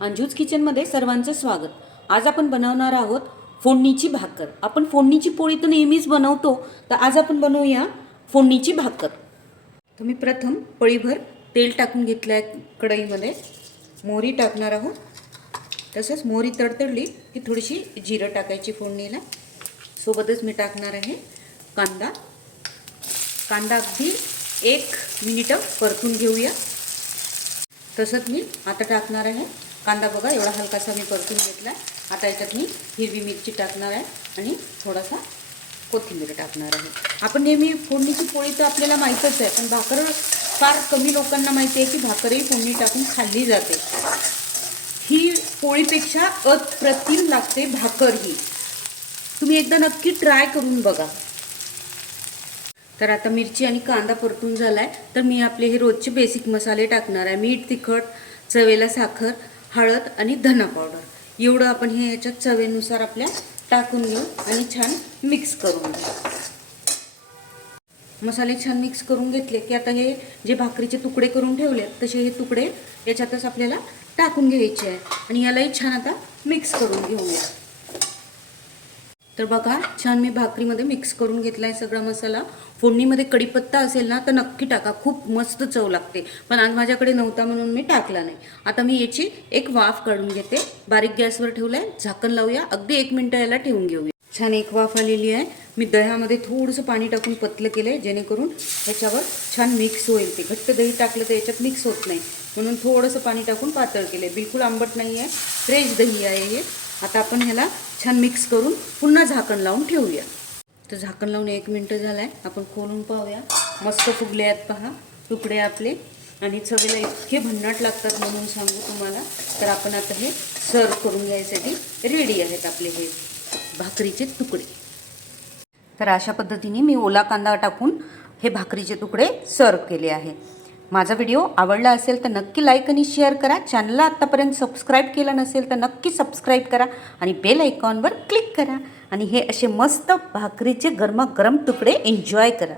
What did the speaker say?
अंजूज किचनमध्ये सर्वांचं स्वागत। आज आपण बनवणार आहोत फोडणीची भाकर। आपण फोडणीची पोळी तर नेहमीच बनवतो, तर आज आपण बनवूया फोडणीची भाकर। तर मी प्रथम पळीभर तेल टाकून घेतलं आहे कढईमध्ये। मोहरी टाकणार आहोत। तसंच मोहरी तडतडली की थोडीशी जिरं टाकायची फोडणीला। सोबतच मी टाकणार आहे कांदा। कांदा अगदी 1 मिनिट परतून घेऊया। तसंच मी आता टाकणार आहे कांदा, बघा एवढा हलकासा मी परतून घेतला। आता याच्यात मी हिरवी मिरची टाकणार आहे आणि थोडासा कोथिंबीर टाकणार आहे। आपण नेहमी फोडणीची पोळी तर आपल्याला माहीतच आहे, पण भाकर फार कमी लोकांना माहिती आहे की भाकरही फोडणी टाकून खाल्ली जाते। ही पोळीपेक्षा अप्रतिम लागते भाकर ही। तुम्ही एकदा नक्की ट्राय करून बघा। तर आता मिरची आणि कांदा परतून झालाय, तर मी आपले हे रोजचे बेसिक मसाले टाकणार आहे। मीठ, तिखट, चवेला साखर, हळद आणि धना पावडर एवढं आपण हे याच्यात चवेनुसार आपल्या टाकून घेऊ आणि छान मिक्स करून घेऊ। मसाले छान मिक्स करून घेतले की आता हे जे भाकरीचे तुकडे करून ठेवले तसे हे तुकडे याच्यातच आपल्याला टाकून घ्यायचे आहे आणि यालाही छान आता मिक्स करून घेऊया। तर बघा छान मी भाकरीमध्ये मिक्स करून घेतला आहे सगळा मसाला। फोडणीमध्ये कढीपत्ता असेल ना तर नक्की टाका, खूप मस्त चव लागते, पण आज माझ्याकडे नव्हता म्हणून मी टाकला नाही। आता मी याची एक वाफ काढून घेते। बारीक गॅसवर ठेवलाय, झाकण लावूया, अगदी 1 मिनिट याला ठेवून घेऊया। छान एक वाफ आलेली आहे। मी दह्यामध्ये थोडंसं पाणी टाकून पतलं केलंय, जेणेकरून ह्याच्यावर छान मिक्स होईल। ते घट्ट दही टाकलं तर याच्यात मिक्स होत नाही, म्हणून थोडंसं पाणी टाकून पातळ केलंय। बिलकुल आंबट नाही आहे, फ्रेश दही आहे हे। आता आपण ह्याला छान मिक्स करून पुन्हा झाकण लावून ठेवूया। तर झाकण लावून 1 मिनिट झालाय, आपण खोलून पाहूया। मस्त फुगले आहेत पहा तुकडे आपले, आणि चवीला इतके भन्नाट लागतात म्हणून सांगू तुम्हाला। तर आपण आता हे सर्व करून घ्यायसाठी रेडी आहेत आपले हे भाकरीचे तुकडे। तर अशा पद्धतीने मी ओला कांदा टाकून हे भाकरीचे तुकडे सर्व केले आहे। माझा व्हिडिओ आवडला असेल तर नक्की लाईक आणि शेअर करा। चॅनलला आत्तापर्यंत सबस्क्राईब केलं नसेल तर नक्की सबस्क्राईब करा आणि बेल आयकॉनवर क्लिक करा आणि हे असे मस्त भाकरीचे गरमागरम तुकडे एन्जॉय करा।